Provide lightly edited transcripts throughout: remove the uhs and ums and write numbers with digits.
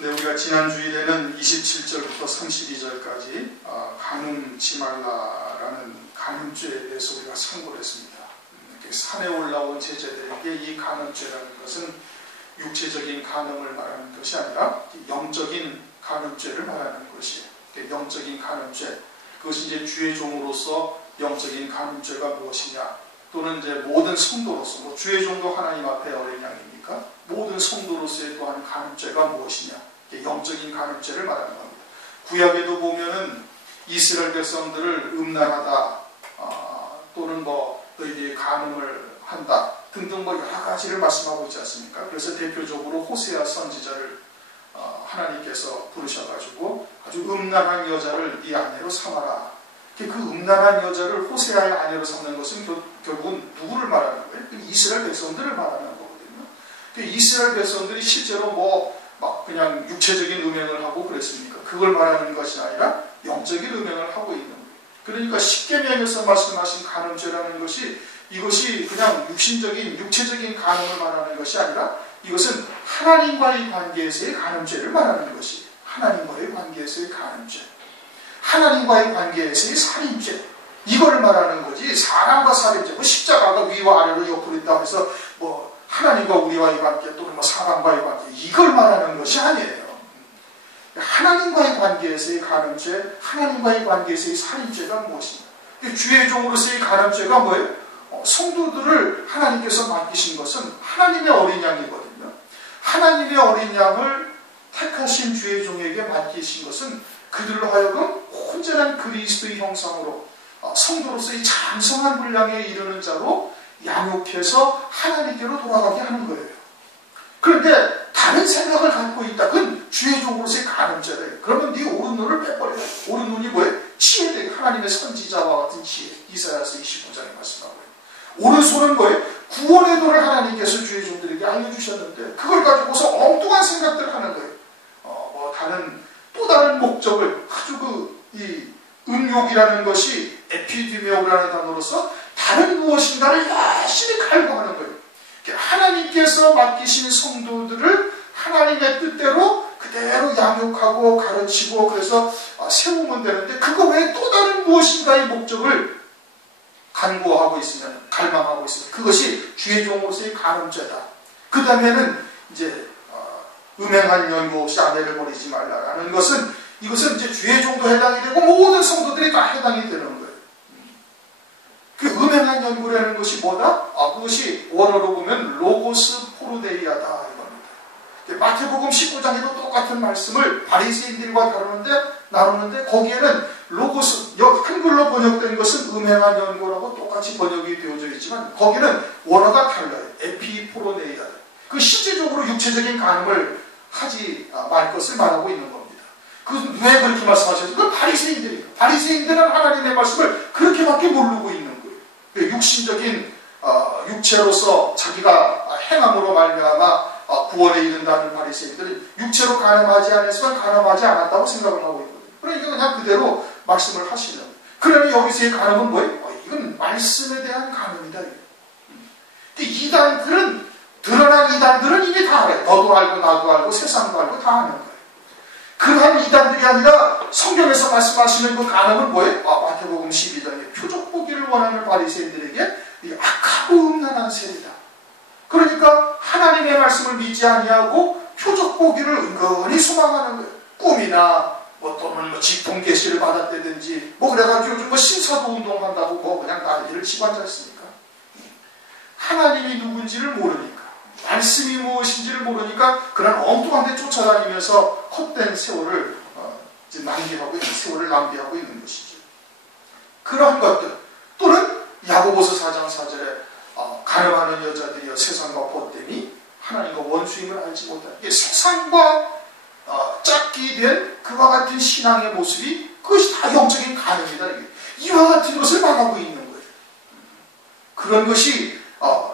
네, 우리가 지난 주일에는 27절부터 32절까지 간음치 말라라는 간음죄에 대해서 우리가 상고를 했습니다. 산에 올라온 제자들에게 이 간음죄라는 것은 육체적인 간음을 말하는 것이 아니라 영적인 간음죄를 말하는 것이에요. 영적인 간음죄, 그것이 이제 주의 종으로서 영적인 간음죄가 무엇이냐, 또는 이제 모든 성도로서, 뭐 주의 종도 하나님 앞에 어린 양입니까? 모든 성도로서의 또한 간음죄가 무엇이냐, 영적인 간음죄를 말하는 겁니다. 구약에도 보면은 이스라엘 백성들을 음란하다, 또는 뭐 너희들이 간음을 한다 등등 뭐 여러 가지를 말씀하고 있지 않습니까? 그래서 대표적으로 호세아 선지자를 하나님께서 부르셔가지고 아주 음란한 여자를 네 아내로 삼아라. 그 음란한 여자를 호세아의 아내로 삼는 것은 결국은 누구를 말하는 거예요? 이스라엘 백성들을 말하는 거거든요. 이스라엘 백성들이 실제로 막 그냥 육체적인 음행을 하고 그랬습니까? 그걸 말하는 것이 아니라 영적인 음행을 하고 있는 거예요. 그러니까 십계명에서 말씀하신 간음죄라는 것이 이것이 그냥 육체적인 간음을 말하는 것이 아니라 이것은 하나님과의 관계에서의 간음죄를 말하는 것이에요. 하나님과의 관계에서의 간음죄, 하나님과의 관계에서의 살인죄, 이걸 말하는 거지. 사람과 살인죄, 뭐 십자가가 위와 아래로 옆으로 있다고 해서 뭐 하나님과 우리와의 관계 또는 뭐 사람과의 관계, 이걸 말하는 것이 아니에요. 하나님과의 관계에서의 간음죄, 하나님과의 관계에서의 살인죄가 무엇이냐. 주의 종으로서의 간음죄가 뭐예요? 성도들을 하나님께서 맡기신 것은 하나님의 어린 양이거든요. 하나님의 어린 양을 택하신 주의 종에게 맡기신 것은 그들로 하여금 온전한 그리스도의 형상으로 성도로서의 장성한 분량에 이르는 자로 양육해서 하나님께로 돌아가게 하는 거예요. 그런데 다른 생각을 갖고 있다. 그건 주의 종으로서의 간음죄래요. 그러면 네 오른눈을 빼버려요. 오른눈이 뭐예요? 지혜되게 하나님의 선지자와 같은 지혜. 이사야서 29장에 말씀하고요. 오른손은 뭐예요? 구원의 도를 하나님께서 주의 종들에게 알려주셨는데 그걸 가지고서 엉뚱한 생각들을 하는 거예요. 또 다른 목적을 아주 이 음욕이라는 것이 에피디메오라는 단어로서 다른 무엇인가를 열심히 갈구하는 거예요. 하나님께서 맡기신 성도들을 하나님의 뜻대로 그대로 양육하고 가르치고 그래서 세우면 되는데 그거 외에 또 다른 무엇인가의 목적을 간구하고 있으면, 갈망하고 있으면 그것이 주의 종으로서의 간음죄다. 그 다음에는 이제 음행한 연고 없이 아내를 버리지 말라라는 것은 이것은 이제 주의 종도 해당이 되고 모든 성도들이 다 해당이 되는 거예요. 그 음행한 연고라는 것이 뭐다? 그것이 원어로 보면 로고스 포르데이아다 이겁니다. 마태복음 19장에도 똑같은 말씀을 바리새인들과 나누는데 거기에는 로고스, 한글로 번역된 것은 음행한 연고라고 똑같이 번역이 되어져 있지만 거기는 원어가 달라요. 에피포로네이아. 그 실제적으로 육체적인 간음을 하지 말 것을 말하고 있는 겁니다. 왜 그렇게 말씀하셨어요? 그건 바리새인들이에요. 바리새인들은 하나님의 말씀을 그렇게밖에 모르고 있는 거예요. 육신적인 육체로서 자기가 행함으로 말미암아 구원에 이른다는 바리새인들은 육체로 간음하지 않았으면 간음하지 않았다고 생각을 하고 있거든요. 그러니까 그냥 그대로 말씀을 하시는 거예요. 그러면 여기서의 간음은 뭐예요? 이건 말씀에 대한 간음이다. 드러난 이단들은 이미 다 알아요. 너도 알고 나도 알고 세상도 알고 다 아는 거예요. 그러한 이단들이 아니라 성경에서 말씀하시는 그 간음은 뭐예요? 마태복음 12장에 표적 보기를 원하는 바리새인들에게 이 악하고 음란한 세리다. 그러니까 하나님의 말씀을 믿지 아니하고 표적 보기를 은근히 소망하는 거예요. 꿈이나 또는 직통 계시를 받았다든지 그래가지고 요즘 신사도 운동한다고 그냥 난리를 치고 앉아있으니까 하나님이 누군지를 모르니까 말씀이 무엇인지를 모르니까 그런 엉뚱한 데 쫓아다니면서 헛된 세월을 낭비하고 있는 것이죠. 그러한 것들 또는 야고보서 4장 4절에 간음하는 여자들이여 세상과 벗됨이 하나님과 원수임을 알지 못하는 세상과 짝기 된 그와 같은 신앙의 모습이 그것이 다 영적인 간음이다. 이와 같은 것을 말하고 있는 거예요. 그런 것이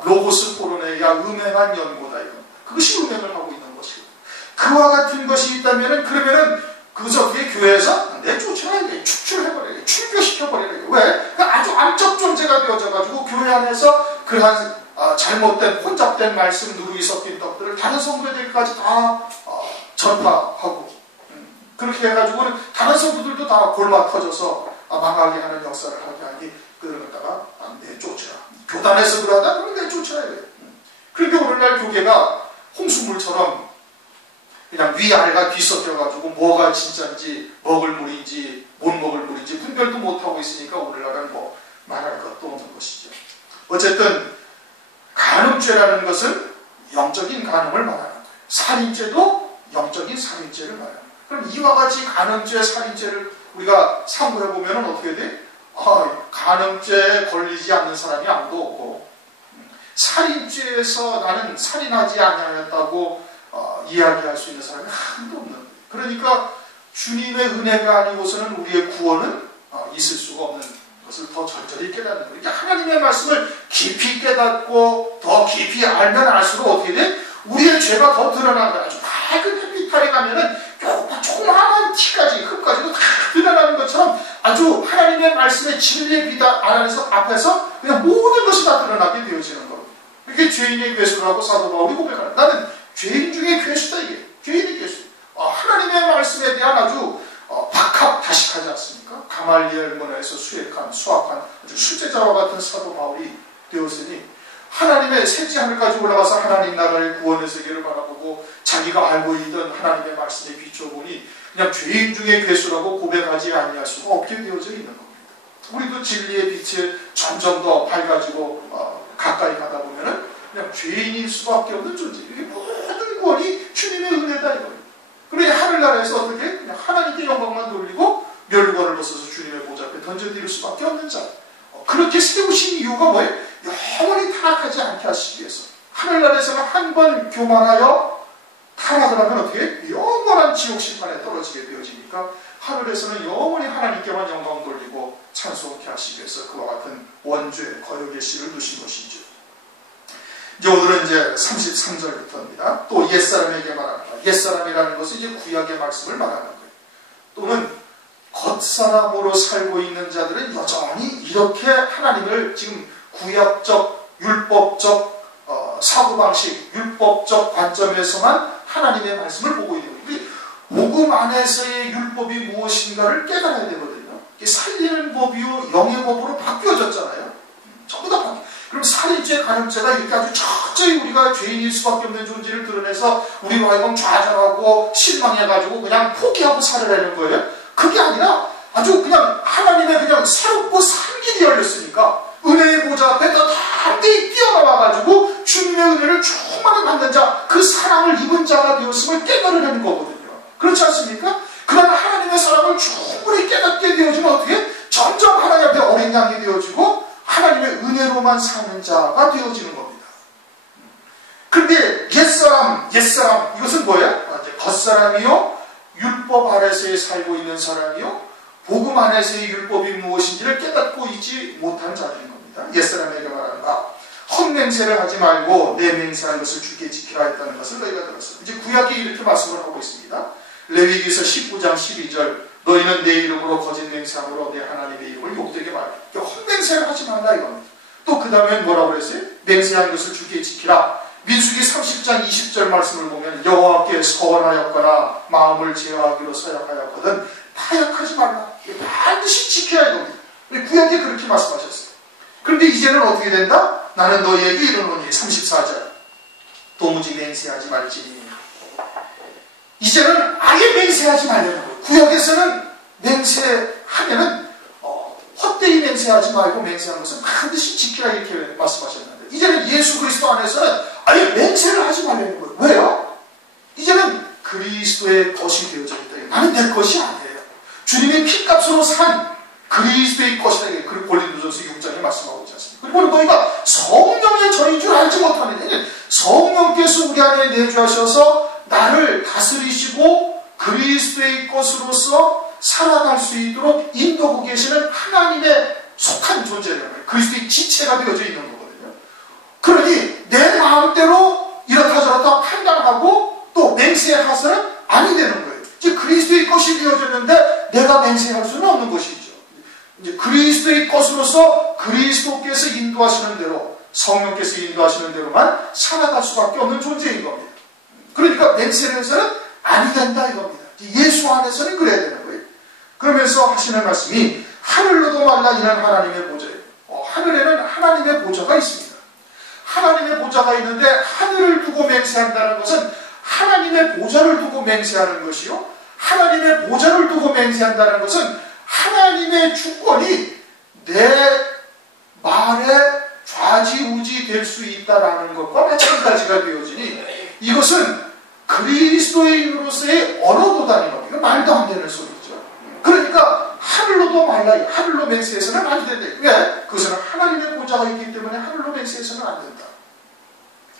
로고스 포르네이아 음행한 연고다. 그것이 음행을 하고 있는 것이고 그와 같은 것이 있다면은 그러면은 그것을 어떻게 교회에서 내쫓아야 축출해버려야 출교시켜버려야 왜? 아주 암적 존재가 되어져가지고 교회 안에서 그러한 잘못된 혼잡된 말씀 누룩이 섞인 떡들을 다른 성도들까지 다 전파하고 그렇게 해가지고는 다른 성도들도 다 골마 터져서 망하게 하는 역사를 하게 하니 그걸 갖다가 내쫓으라. 교단에서 그러다 그러면 내쫓아야 돼요. 그러니까 오늘날 교계가 홍수물처럼 그냥 위아래가 뒤섞여가지고 뭐가 진짜인지 먹을 물인지 못 먹을 물인지 분별도 못하고 있으니까 오늘날은 뭐 말할 것도 없는 것이죠. 어쨌든 간음죄라는 것은 영적인 간음을 말하는 거예요. 살인죄도 영적인 살인죄를 말하는 거예요. 그럼 이와 같이 간음죄, 살인죄를 우리가 상고해보면 어떻게 돼? 간음죄에 걸리지 않는 사람이 아무도 없고 살인죄에서 나는 살인하지 아니하였다고 이야기할 수 있는 사람이 한도 없는 거예요. 그러니까 주님의 은혜가 아니고서는 우리의 구원은 있을 수가 없는 것을 더 절절히 깨닫는 거예요. 그러니까 하나님의 말씀을 깊이 깨닫고 더 깊이 알면 알수록 어떻게 돼? 우리의 죄가 더 드러나는 거예요. 아주 맑은 햇빛 아래 가면은 조그마한 티까지 흙까지도 다 드러나는 것처럼 아주 하나님의 말씀의 진리의 빛 앞에서 그냥 모든 것이 다 드러나게 되어지는 겁니다. 이게 죄인의 괴수라고 사도 바울이 고백하는, 나는 죄인 중에 괴수다. 이게 죄인의 괴수. 하나님의 말씀에 대한 아주 박학다식하지 않습니까? 가말리엘 문화에서 수학한 아주 수제자와 같은 사도 바울이 되었으니 하나님의 셋째 하늘까지 올라가서 하나님 나라의 구원의 세계를 바라보고 자기가 알고 있던 하나님의 말씀에 비춰보니 그냥 죄인 중에 괴수라고 고백하지 아니할 수가 없게 되어져 있는 겁니다. 우리도 진리의 빛에 점점 더 밝아지고 가까이 가다 보면은 그냥 죄인일 수밖에 없는 존재. 이게 모든 구원이 주님의 은혜다 이거예요. 그러니 하늘나라에서 어떻게 그냥 하나님께 영광만 돌리고 멸관을 벗어서 주님의 보좌 앞에 던져드릴 수밖에 없는 자. 그렇게 세우신 이유가 뭐예요? 영원히 타락하지 않게 하시기 위해서. 하늘나라에서는 한 번 교만하여 타락을 하면 어떻게? 영원한 지옥 심판에 떨어지게 되어지니까 하늘에서는 영원히 하나님께만 영광 돌리고 찬송케 하시기 위해서 그와 같은 원죄, 거역의 씨를 두신 것이죠. 이제 오늘은 이제 33절부터입니다. 또 옛사람에게 말합니다. 옛사람이라는 것은 이제 구약의 말씀을 말하는 거예요. 또는 겉사람으로 살고 있는 자들은 여전히 이렇게 하나님을 지금 구약적, 율법적 사고방식, 율법적 관점에서만 하나님의 말씀을 보고 있는 거예요. 복음 안에서의 율법이 무엇인가를 깨달아야 되거든요. 이게 살리는 법이요 영의 법으로 바뀌어졌잖아요. 전부 다 바뀌어. 그럼 살인죄, 간음죄가 이렇게 아주 철저히 우리가 죄인일 수밖에 없는 존재를 드러내서 우리로 하여금 좌절하고 실망해가지고 그냥 포기하고 살아내는 거예요. 그게 아니라 아주 그냥 하나님의 그냥 새롭고 산 길이 열렸으니까 은혜의 보좌 앞에 더 담대히 뛰어나와가지고 주님의 은혜를 충만히 받는 자, 그 사랑을 입은 자가 되었음을 깨달으려는 거거든요. 그렇지 않습니까? 그런 하나님의 사랑을 충분히 깨닫게 되어지면 어떻게? 점점 하나님 앞에 어린 양이 되어지고 하나님의 은혜로만 사는 자가 되어지는 겁니다. 그런데 옛사람 이것은 뭐예요? 겉사람이요 율법 아래서에 살고 있는 사람이요 복음 안에서의 율법이 무엇인지를 깨닫고 있지 못한 자들인 겁니다. 옛사람에게 말하는 바 헛맹세를 하지 말고 내 맹세한 것을 주께 지키라 했다는 것을 너희가 들었어. 이제 구약이 이렇게 말씀을 하고 있습니다. 레위기서 19장 12절 너희는 내 이름으로 거짓 맹세함으로 내 하나님의 이름을 욕되게 말라. 헛맹세를 하지 말라 이겁니다. 또 그 다음에 뭐라고 그랬어요? 맹세한 것을 주께 지키라. 민수기 30장 20절 말씀을 보면 여호와께 서원하였거나 마음을 제어하기로 서약하였거든 타약하지 말라. 반드시 지켜야 됩니다. 구약에 그렇게 말씀하셨어요. 그런데 이제는 어떻게 된다? 나는 너희에게 이르노니 34절 도무지 맹세하지 말지니 이제는 아예 맹세하지 말라는 거예요. 구약에서는 맹세하면은 헛되이 맹세하지 말고 맹세하는 것은 반드시 지키라 이렇게 말씀하셨는데 이제는 예수 그리스도 안에서는 아예 맹세를 하지 말라는 거예요. 왜요? 이제는 그리스도의 것이 되어져 있다. 나는 내 것이 아니에요. 주님의 피값으로 산 그리스도의 것이다. 그리고 고린도전서 6장에 말씀하고 있지 않습니까? 그리고 너희가 성령의 전인 줄 알지 못하는 성령께서 우리 안에 내주하셔서 나를 다스리시고 그리스도의 것으로서 살아갈 수 있도록 인도하고 계시는 하나님의 속한 존재라는 거예요. 그리스도의 지체가 되어져 있는 거거든요. 그러니 내 마음대로 이렇다 저렇다 판단하고 또 맹세해서는 아니 되는 거예요. 이제 그리스도의 것이 되어졌는데 내가 맹세할 수는 없는 것이죠. 이제 그리스도의 것으로서 그리스도께서 인도하시는 대로 성령께서 인도하시는 대로만 살아갈 수밖에 없는 존재인 겁니다. 그러니까 맹세를 해서는 아니 된다 이겁니다. 예수 안에서는 그래야 되는 거예요. 그러면서 하시는 말씀이 하늘로도 말라 이는 하나님의 보좌예요. 하늘에는 하나님의 보좌가 있습니다. 하나님의 보좌가 있는데 하늘을 두고 맹세한다는 것은 하나님의 보좌를 두고 맹세하는 것이요, 하나님의 보좌를 두고 맹세한다는 것은 하나님의 주권이 내 말에 좌지우지 될 수 있다라는 것과 마찬가지가 되어지니 이것은 그리스도인으로서의 언어도단인 겁니다. 이건 말도 안 되는 소리죠. 그러니까 하늘로도 말라, 하늘로 맹세해서는 안 된다. 왜? 그것은 하나님의 보좌가 있기 때문에 하늘로 맹세해서는 안 된다.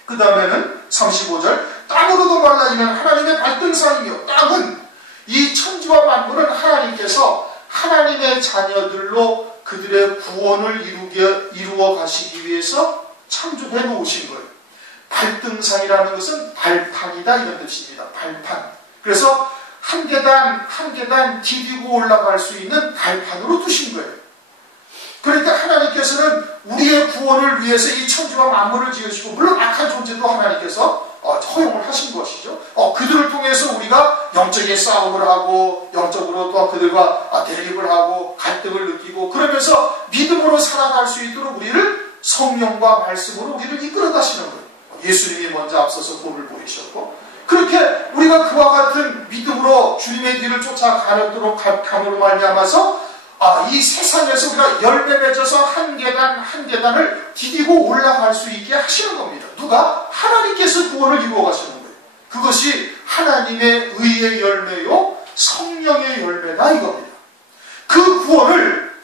그 다음에는 35절 땅으로도 말라 이는 하나님의 발등상이며, 땅은 이 천지와 만물은 하나님께서 하나님의 자녀들로 그들의 구원을 이루어 가시기 위해서 창조해 놓으신 거예요. 발등상이라는 것은 발판이다 이런 뜻입니다. 발판. 그래서 한 계단 한 계단 디디고 올라갈 수 있는 발판으로 두신 거예요. 그러니까 하나님께서는 우리의 구원을 위해서 이 천지와 만물을 지으시고, 물론 악한 존재도 하나님께서 허용을 하신 것이죠. 그들을 통해서 우리가 영적인 싸움을 하고 영적으로 또 그들과 대립을 하고 갈등을 느끼고, 그러면서 믿음으로 살아갈 수 있도록 우리를 성령과 말씀으로 우리를 이끌어 가시는 거예요. 예수님이 먼저 앞서서 본을 보이셨고, 그렇게 우리가 그와 같은 믿음으로 주님의 길을 쫓아가도록 감으로 말미암아서 이 세상에서 우리가 열매 맺어서 한 계단 한 계단을 디디고 올라갈 수 있게 하시는 겁니다. 누가? 하나님께서 구원을 이루어 가시는 거예요. 그것이 하나님의 의의 열매요 성령의 열매다 이겁니다. 그 구원을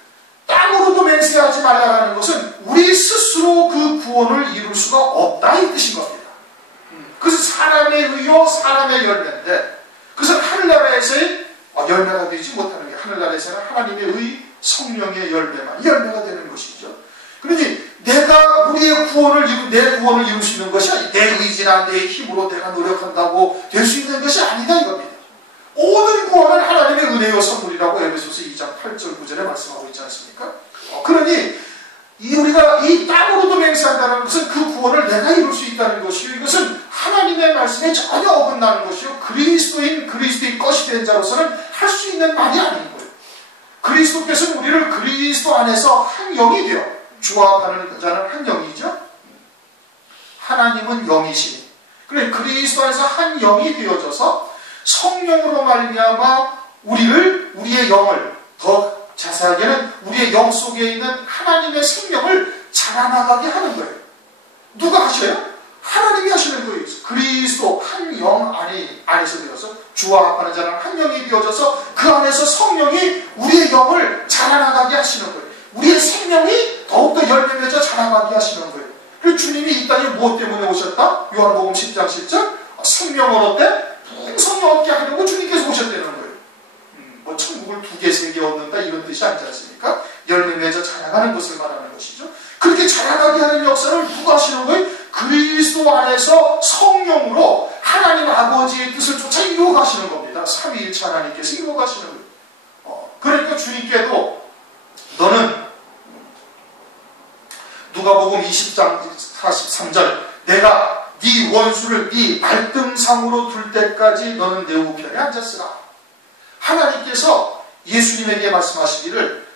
땅으로도 맹세하지 말라라는 것은 우리 스스로 그 구원을 이룰 수가 없다 이 뜻인 겁니다. 그것은 사람의 의요 사람의 열매인데, 그것은 하늘나라에서의 열매가 되지 못하는 게, 하늘나라에서는 하나님의 의 성령의 열매만 열매가 되는 것이죠. 그러니 내가 우리의 구원을 내 구원을 이룰 수 있는 것이 아니, 내 의지나 내 힘으로 내가 노력한다고 될 수 있는 것이 아니다 이겁니다. 모든 구원은 하나님의 은혜요 선물이라고 에베소서 2장 8절 9절에 말씀하고 있지 않습니까? 그러니 우리가 이 땅으로도 맹세한다는 것은 그 구원을 내가 이룰 수 있다는 것이요, 이것은 하나님의 말씀에 전혀 어긋나는 것이요, 그리스도의 것이 된 자로서는 할 수 있는 말이 아닌 거예요. 그리스도께서는 우리를 그리스도 안에서 한 영이 되어, 조합하는 자는 한 영이죠. 하나님은 영이시니, 그래 그리스도 안에서 한 영이 되어져서 성령으로 말미암아 우리의 영을, 더 자세하게는 우리의 영 속에 있는 하나님의 생명을 자라나가게 하는 거예요. 누가 하셔요? 하나님이 하시는 거예요. 그리스도 한 영 안에서 되어서 주와 합하는 자는 한 영이 되어져서 그 안에서 성령이 우리의 영을 자라나가게 하시는 거예요. 우리의 생명이 더욱더 열매 맺어 자라나가게 하시는 거예요. 그리고 주님이 이 땅에 무엇 때문에 오셨다? 요한복음 10장 10절 생명을 얻되 풍성히 얻게 하려고 주님께서 오셨다는 거예요. 뭐 천국을 2개, 3개 얻는다 이런 뜻이 아니지 않습니까? 열매 맺어 자라가는 것을 말하는 것이죠. 그렇게 자라나게 하는 역사를 누가 하시는 거예요? 그리스도 안에서 성령으로 하나님 아버지의 뜻을 쫓아 이루어 가시는 겁니다. 삼위일체 하나님께서 이루어 가시는 거예요. 그러니까 주님께도 너는 누가복음 20장 43절 내가 네 원수를 네 발등상으로 둘 때까지 너는 내 우편에 앉았으라. 하나님께서 예수님에게 말씀하시기를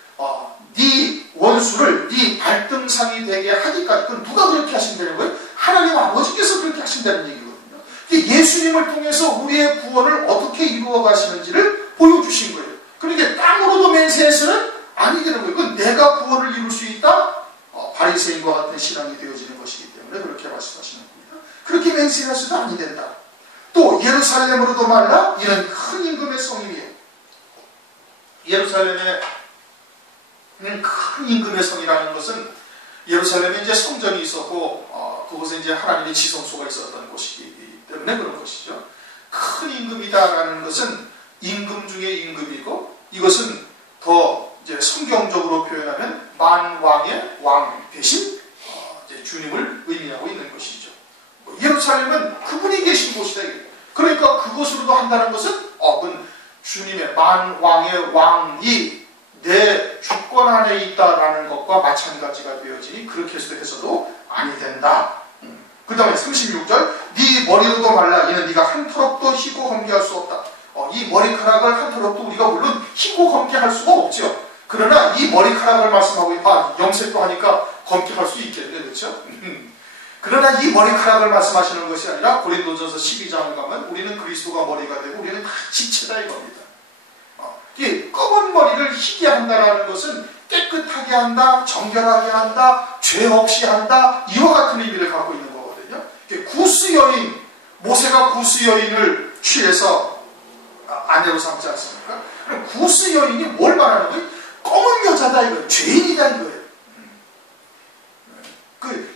네 원수를 네 발등상이 되게 하기까지, 그건 누가 그렇게 하신다는 거예요? 하나님 아버지께서 그렇게 하신다는 얘기거든요. 예수님을 통해서 우리의 구원을 어떻게 이루어 가시는지를 보여주신 거예요. 그러니까 땅으로도 맹세해서는 아니 되는 거예요. 그건 내가 구원을 이룰 수 있다? 바리새인과 같은 신앙이 되어지는 것이기 때문에 그렇게 말씀하시는 겁니다. 그렇게 맹세해서도 아니 된다. 또 예루살렘으로도 말라 이는 큰 임금의 성이에요. 예루살렘에 큰 임금의 성이라는 것은 예루살렘에 이제 성전이 있었고 그곳에 이제 하나님의 지성소가 있었던 곳이기 때문에 그런 것이죠. 큰 임금이다라는 것은 임금 중에 임금이고, 이것은 더 이제 성경적으로 표현하면 만왕의 왕 대신 이제 주님을 의미하고 있는 것이죠. 예루살렘은 그분이 계신 곳이다. 그러니까 그곳으로도 한다는 것은 그건 주님의 만왕의 왕이 내 주권 안에 있다라는 것과 마찬가지가 되어지니 그렇게 해서도 아니 된다. 그 다음에 36절, 네 머리로도 말라 이는 네가 한 터럭도 희고 검게할 수 없다. 이 머리카락을 한 터럭도 우리가 물론 희고 검게할 수가 없죠. 그러나 이 머리카락을 말씀하고 염색도 하니까 검게할 수 있겠네, 그렇죠? 그러나 이 머리카락을 말씀하시는 것이 아니라 고린도전서 12장을 가면 우리는 그리스도가 머리가 되고 우리는 다 지체다 이겁니다. 이 검은 머리를 희게 한다라는 것은 깨끗하게 한다, 정결하게 한다, 죄 없이 한다, 이와 같은 의미를 갖고 있는 거거든요. 구스 여인, 모세가 구스 여인을 취해서 아내로 삼지 않습니까? 그럼 구스 여인이 뭘 말하는 거예요? 검은 여자다 이거예요. 죄인이다 이거예요.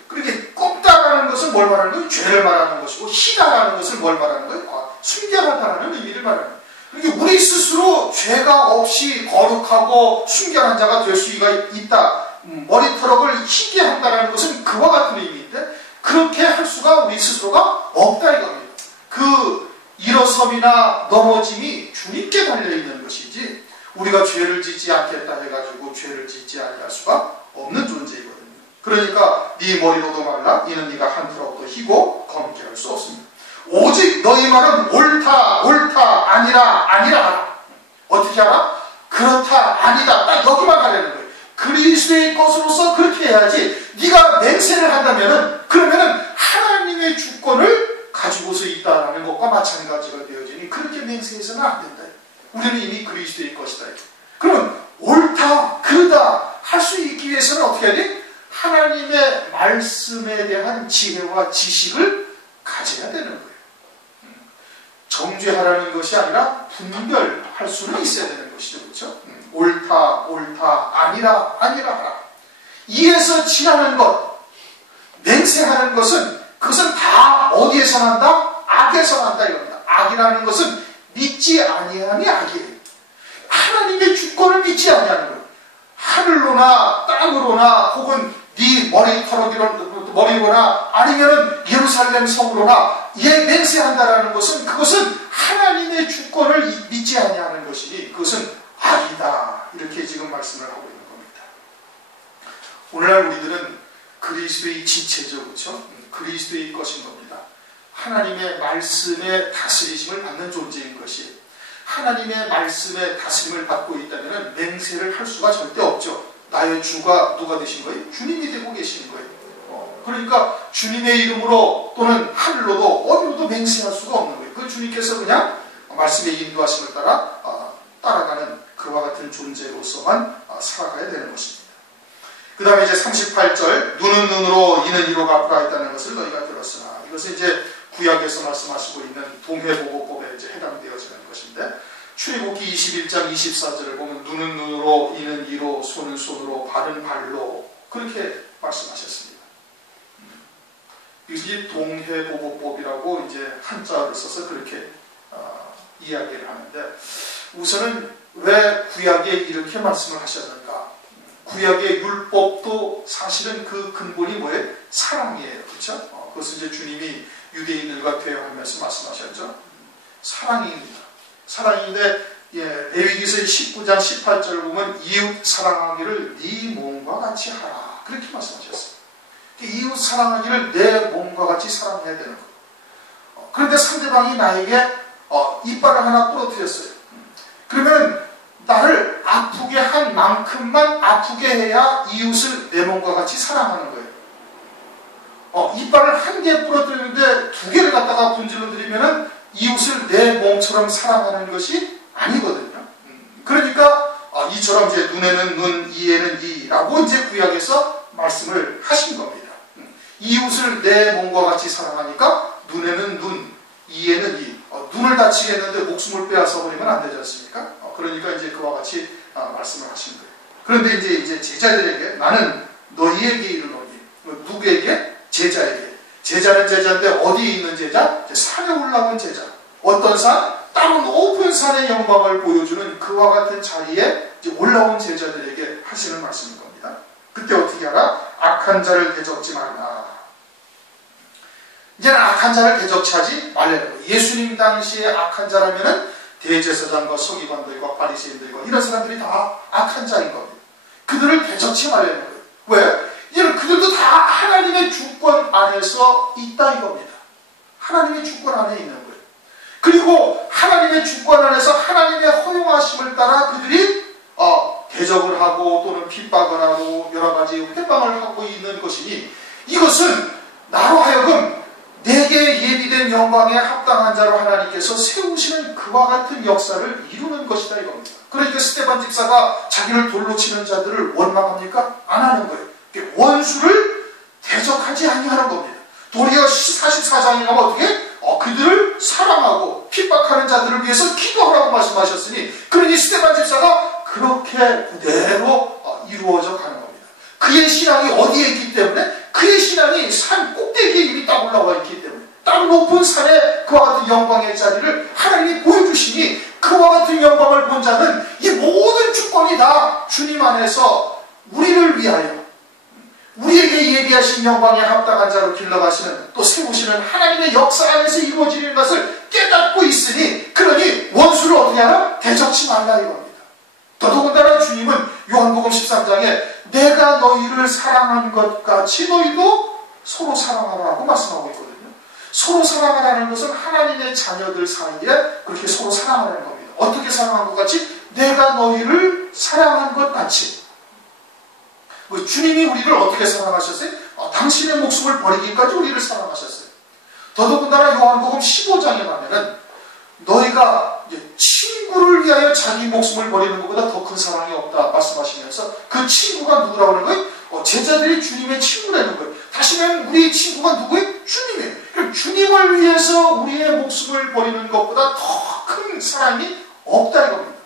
그렇게 검다라는 것은 뭘 말하는 거예요? 죄를 말하는 것이고, 희다라는 것은 뭘 말하는 거예요? 순결하다라는 의미를 말하는 거예요. 그러니까 우리 스스로 죄가 없이 거룩하고 순결한 자가 될 수가 있다. 머리털을 희게 한다는 것은 그와 같은 의미인데 그렇게 할 수가 우리 스스로가 없다 이겁니다. 그 일어섬이나 넘어짐이 주님께 달려있는 것이지 우리가 죄를 짓지 않겠다 해가지고 죄를 짓지 아니할 수가 없는 존재이거든요. 그러니까 네 머리로도 말라 이는 네가 한 터럭도 희고 검게 할 수 없습니다. 오직 너희 말은 옳다 옳다 아니라 하라. 어떻게 하라? 그렇다 아니다 딱 여기만 하려는 거예요. 그리스도의 것으로서 그렇게 해야지. 네가 맹세를 한다면은 그러면은 하나님의 주권을 가지고서 있다라는 것과 마찬가지가 되어지니 그렇게 맹세해서는 안 된다. 우리는 이미 그리스도의 것이다. 그러면 옳다 그르다 할 수 있기 위해서는 어떻게 해야 돼? 하나님의 말씀에 대한 지혜와 지식을 가져야 되는 거예요. 정죄하라는 것이 아니라 분별할 수는 있어야 되는 것이죠. 그렇죠? 옳다 아니라 하라. 이에서 지나는 것, 맹세하는 것은 그것은 다 어디에서 난다? 악에서 난다 이겁니다. 악이라는 것은 믿지 아니함이 악이에요. 하나님의 주권을 믿지 아니하는 거예요. 하늘로나 땅으로나 혹은 네 머리로나 아니면은 예루살렘 성으로나 맹세한다라는 것은 그것은 하나님의 주권을 믿지 아니하는 것이니 그것은 악이다. 이렇게 지금 말씀을 하고 있는 겁니다. 오늘날 우리들은 그리스도의 지체죠. 그렇죠? 그리스도의 것인 겁니다. 하나님의 말씀에 다스리심을 받는 존재인 것이 하나님의 말씀에 다스림을 받고 있다면 맹세를 할 수가 절대 없죠. 나의 주가 누가 되신 거예요? 주님이 되고 계시는 거예요. 그러니까 주님의 이름으로 또는 하늘로도 어디로도 맹세할 수가 없는 거예요. 그 주님께서 그냥 말씀의 인도하심을 따라가는 그와 같은 존재로서만 살아가야 되는 것입니다. 그 다음에 이제 38절 눈은 눈으로 이는 이로 갚으라 했다는 것을 너희가 들었으나 이것은 이제 구약에서 말씀하시고 있는 동회보고법에 이제 해당되어지는 것인데 출애굽기 21장 24절을 보면 눈은 눈으로 이는 이로 손은 손으로 발은 발로 그렇게 말씀하셨습니다. 이것이 동회보고법이라고 이제 한자를 써서 그렇게 이야기를 하는데 우선은 왜 구약에 이렇게 말씀을 하셨는가? 구약의 율법도 사실은 그 근본이 뭐예요? 사랑이에요. 그렇죠? 그것은 이제 주님이 유대인들과 대화하면서 말씀하셨죠. 사랑입니다. 사랑인데 레위기서 19장 18절을 보면 이웃 사랑하기를 네 몸과 같이 하라. 그렇게 말씀하셨어요. 이웃 사랑하기를 내 몸과 같이 사랑해야 되는 거예요. 그런데 상대방이 나에게 이빨을 하나 부러뜨렸어요. 그러면 나를 아프게 한 만큼만 아프게 해야 이웃을 내 몸과 같이 사랑하는 거예요. 이빨을 한 개 부러뜨리는데 두 개를 갖다가 분질러 드리면은 이웃을 내 몸처럼 사랑하는 것이 아니거든요. 그러니까 이처럼 이제 눈에는 눈, 이에는 이라고 이제 구약에서 말씀을 하신 겁니다. 이웃을 내 몸과 같이 사랑하니까 눈에는 눈, 이에는 이. 눈을 다치겠는데 목숨을 빼앗아 버리면 안 되지 않습니까? 그러니까 이제 그와 같이 말씀을 하신 거예요. 그런데 이제 제자들에게 나는 너희에게 이르노니 누구에게? 제자에게. 제자는 제자인데 어디에 있는 제자? 산에 올라온 제자. 어떤 산? 다른 높은 산의 영광을 보여주는 그와 같은 자리에 이제 올라온 제자들에게 하시는 말씀인 겁니다. 그때 어떻게 하라? 악한 자를 대적지 말라. 이제는 악한 자를 대적치 하지 말라는 거예요. 예수님 당시에 악한 자라면은 대제사장과 서기관들과 바리새인들과 이런 사람들이 다 악한 자인 겁니다. 그들을 대적치 말라는 거예요. 왜? 이제는 그들 그들도 다 하나님의 주권 안에서 있다 이겁니다. 하나님의 주권 안에 있는 거예요. 그리고 하나님의 주권 안에서 하나님의 허용하심을 따라 그들이 대적을 하고 또는 핍박을 하고 여러 가지 회방을 하고 있는 것이니 이것은 나로 하여금 내게 예비된 영광에 합당한 자로 하나님께서 세우시는 그와 같은 역사를 이루는 것이다 이겁니다. 그러니까 스데반 집사가 자기를 돌로 치는 자들을 원망합니까? 안 하는 거예요. 원수를 대적하지 아니하는 겁니다. 도리어 44장에 가면 어떻게? 그들을 사랑하고 핍박하는 자들을 위해서 기도하라고 말씀하셨으니 그러니 스데반 집사가 그렇게 그대로 이루어져 가는 겁니다. 그의 신앙이 어디에 있기 때문에? 그의 신앙이 산 꼭대기에 이미 딱 올라와 있기 때문에 땅 높은 산에 그와 같은 영광의 자리를 하나님이 보여주시니 그와 같은 영광을 본 자는 이 모든 주권이 다 주님 안에서 우리를 위하여 우리에게 예비하신 영광에 합당한 자로 길러가시는 또 세우시는 하나님의 역사 안에서 이루어지는 것을 깨닫고 있으니 그러니 원수를 어떻게 하라? 대적치 말라 이겁니다. 더더군다나 주님은 요한복음 13장에 내가 너희를 사랑한 것 같이 너희도 서로 사랑하라고 말씀하고 있거든요. 서로 사랑하라는 것은 하나님의 자녀들 사이에 그렇게 서로 사랑하라는 겁니다. 어떻게 사랑한 것 같이? 내가 너희를 사랑한 것 같이. 주님이 우리를 어떻게 사랑하셨어요? 당신의 목숨을 버리기까지 우리를 사랑하셨어요. 더더군다나 요한복음 15장에 가면은 너희가 친구를 위하여 자기 목숨을 버리는 것보다 더 큰 사랑이 없다 말씀하시면서 그 친구가 누구라고 하는 거예요? 제자들이 주님의 친구라는 거예요. 다시는 우리의 친구가 누구예요? 주님이에요. 그럼 주님을 위해서 우리의 목숨을 버리는 것보다 더 큰 사랑이 없다 이겁니다.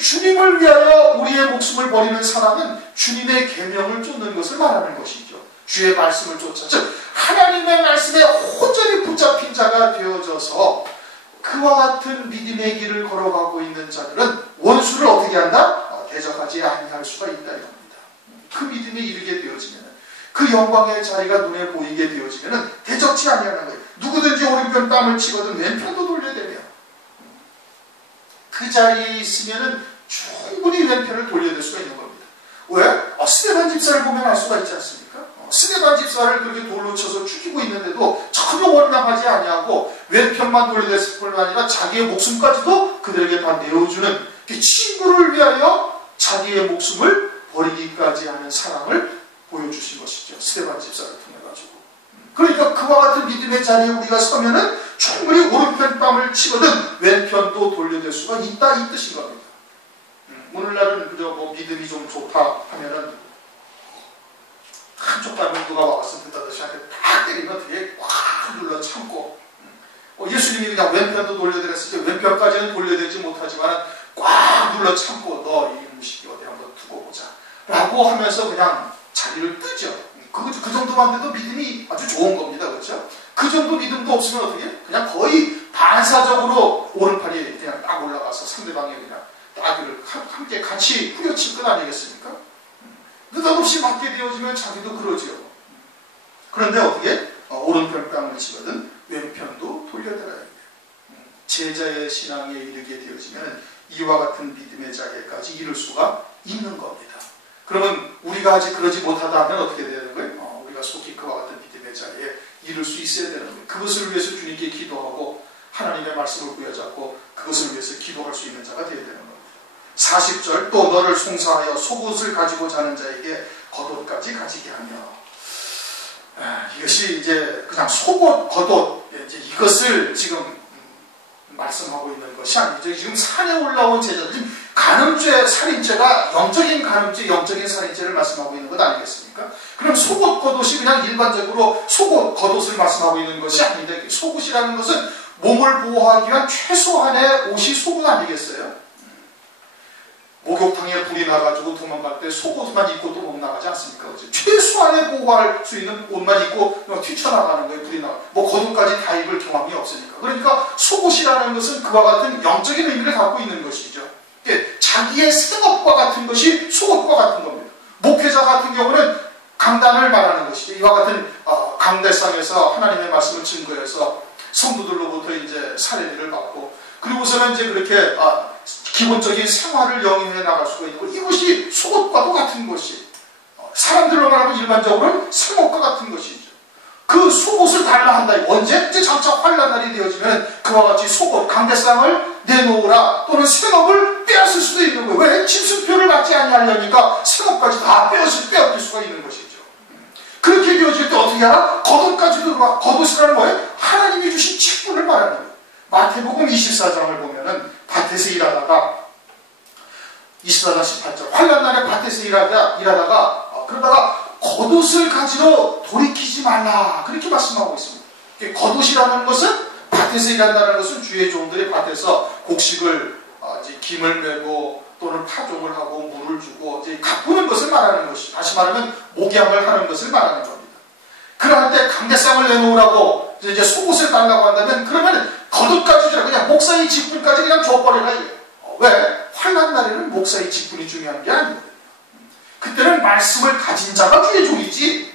주님을 위하여 우리의 목숨을 버리는 사랑은 주님의 계명을 쫓는 것을 말하는 것이죠. 주의 말씀을 쫓아 즉 하나님의 말씀에 온전히 붙잡힌 자가 되어져서 그와 같은 믿음의 길을 걸어가고 있는 자들은 원수를 어떻게 한다? 대적하지 아니할 수가 있다 이겁니다. 그 믿음에 이르게 되어지면 그 영광의 자리가 눈에 보이게 되어지면 대적치 아니하는 거예요. 누구든지 오른편 뺨을 치거든 왼편도 돌려대며 그 자리에 있으면 충분히 왼편을 돌려댈 수가 있는 겁니다. 왜? 스데반 집사를 보면 알 수가 있지 않습니까? 스데반 집사를 그렇게 돌로 쳐서 죽이고 있는데도 전혀 원망하지 아니하고 왼편만 돌려댔을 뿐만 아니라 자기의 목숨까지도 그들에게 다 내어주는 친구를 위하여 자기의 목숨을 버리기까지 하는 사랑을 보여주신 것이죠. 스데반 집사를 통해 가지고. 그러니까 그와 같은 믿음의 자리에 우리가 서면은 충분히 오른편 뺨을 치거든 왼편도 돌려댈 수가 있다 이 뜻인 겁니다. 오늘날은 그저 믿음이 좀 좋다 하면은 한쪽 뺨을 누가 와서 듣다듯이 한테 딱 때리면 뒤에 꽉 눌러 참고 예수님이 그냥 왼편도 돌려드렸을 때 왼편까지는 돌려대지 못하지만 꽉 눌러 참고 너 이 음식이 어디 한번 두고 보자 라고 하면서 그냥 자리를 뜨죠. 그 정도만 돼도 믿음이 아주 좋은 겁니다. 그렇죠? 그 정도 믿음도 없으면 어떻게? 그냥 거의 반사적으로 오른팔이 그냥 딱 올라가서 상대방이 그냥 따귀를 함께 같이 후려칠 것 아니겠습니까? 느닷없이 맞게 되어지면 자기도 그러지요. 그런데 어떻게? 오른편 뺨을 치거든 왼편도 돌려들어야 해요. 제자의 신앙에 이르게 되어지면 이와 같은 믿음의 자리까지 이룰 수가 있는 겁니다. 그러면 우리가 아직 그러지 못하다 하면 어떻게 되는 거예요? 우리가 속히 그와 같은 믿음의 자리에 이룰 수 있어야 되는 거예요. 그것을 위해서 주님께 기도하고 하나님의 말씀을 부여잡고 그것을 위해서 기도할 수 있는 자가 되어야 되는 겁니다. 40절 또 너를 송사하여 속옷을 가지고 자는 자에게 겉옷까지 가지게 하며 이것이 이제 그냥 속옷, 겉옷 이제 이것을 지금 말씀하고 있는 것이 아니죠. 지금 산에 올라온 제자들 지금 간음죄, 살인죄가 영적인 간음죄, 영적인 살인죄를 말씀하고 있는 것 아니겠습니까? 그럼 속옷, 겉옷이 그냥 일반적으로 속옷, 겉옷을 말씀하고 있는 것이 아닌데 속옷이라는 것은 몸을 보호하기 위한 최소한의 옷이 속옷 아니겠어요? 목욕탕에 불이 나가지고 도망갈 때 속옷만 입고 또 못 나가지 않습니까? 그렇지? 최소한의 보호할 수 있는 옷만 입고 튀쳐나가는 거예요. 불이 나가. 겉옷까지 다 입을 경험이 없으니까. 그러니까 속옷이라는 것은 그와 같은 영적인 의미를 갖고 있는 것이죠. 자기의 생업과 같은 것이 속옷과 같은 겁니다. 목회자 같은 경우는 강단을 말하는 것이죠. 이와 같은 강대상에서 하나님의 말씀을 증거해서 성도들로부터 이제 사례를 받고 그리고서는 이제 그렇게 기본적인 생활을 영위해 나갈 수가 있고 이것이 속옷과도 같은 것이 사람들로 말하면 일반적으로는 생업과 같은 것이죠. 그 속옷을 달라 한다. 언제? 이제 장차 환란날이 되어지면 그와 같이 속옷, 강대상을 내놓으라 또는 생업을 빼앗을 수도 있는 거예요. 왜? 짐승표를 받지 아니하려니까 생업까지 다 빼앗길 수가 있는 것이죠. 그렇게 되어질 때 어떻게 하라? 겉옷까지도 들어와. 겉옷이라는 뭐예요? 하나님이 주신 직분을 말하는 거예요. 마태복음 24장을 보면은 밭에서 일하다가 24장 18절 환란날에 밭에서 일하다가 그러다가 겉옷을 가지러 돌이키지 말라 그렇게 말씀하고 있습니다. 겉옷이라는 것은 밭에서 일한다는 것은 주의 종들이 밭에서 곡식을 이제 김을 메고 또는 파종을 하고 물을 주고 이제 가꾸는 것을 말하는 것이 다시 말하면 목양을 하는 것을 말하는 겁니다. 그럴 때 강대상을 내놓으라고 이제 속옷을 달라고 한다면 그러면 겉옷까지 주라 그냥 목사의 직분까지 그냥 줘버리라 이거예요. 왜? 환난날에는 목사의 직분이 중요한 게 아니거든요. 그때는 말씀을 가진 자가 주의 종이지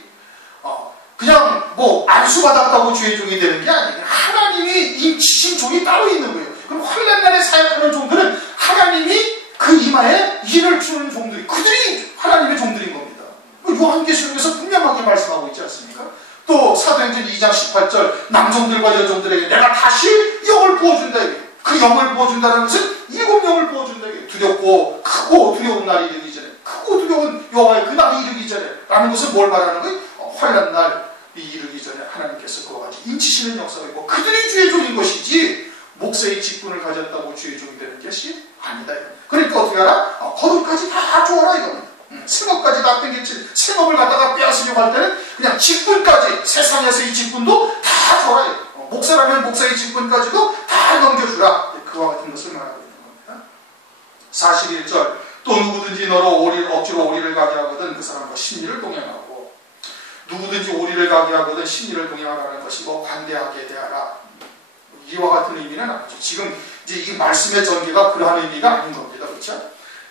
그냥 뭐 안수받았다고 주의 종이 되는 게 아니에요. 하나님이 인치신 종이 따로 있는 거예요. 그럼 환난날에 사역하는 종들은 하나님이 그 이마에 일을 주는 종들이 그들이 하나님의 종들인 겁니다. 요한계시록에서 분명하게 말씀하고 있지 않습니까? 또 사도행전 2장 18절 남종들과 여종들에게 내가 다시 영을 부어준다. 그 영을 부어준다는 것은 7영을 부어준다. 두렵고 크고 두려운 날이 이르기 전에 크고 두려운 여호와의 그 날이 이르기 전에 라는 것은 뭘 말하는 거예요? 환난날이 이르기 전에 하나님께서 그와 같이 인치시는 역사가 있고 그들이 주의 종인 것이지 목사의 직분을 가졌다고 주의 종이 되는 것이 아니다. 그러니까 어떻게 하라? 겉옷까지 다 주어라 이겁니다. 생업까지 다 땡겼지. 생업을 갖다가 빼앗으려고 할 때는 그냥 직분까지 세상에서의 직분도 다 줘라. 목사라면 목사의 직분까지도 다 넘겨주라. 그와 같은 것을 말하고 있는 겁니다. 41절 또 누구든지 너로 억지로 오리를 가게 하거든 그 사람과 심리를 동행하고 누구든지 오리를 가게 하거든 심리를 동행하라는 것이 뭐 관대하게 대하라. 이와 같은 의미는 아니죠. 지금 이제 이 말씀의 전개가 그러한 의미가 아닌 겁니다. 그렇죠?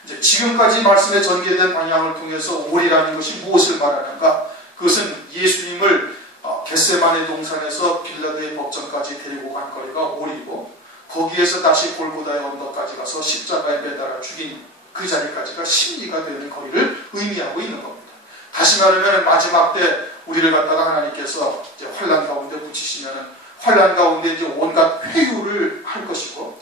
이제 지금까지 말씀에 전개된 방향을 통해서 오리라는 것이 무엇을 말하는가? 그것은 예수님을 겟세마네 동산에서 빌라도의 법정까지 데리고 간 거리가 오리고 거기에서 다시 골고다의 언덕까지 가서 십자가에 매달아 죽인 그 자리까지가 심리가 되는 거리를 의미하고 있는 겁니다. 다시 말하면 마지막 때 우리를 갖다가 하나님께서 이제 환난 가운데 붙이시면은 환난 가운데 이제 온갖 회유를 할 것이고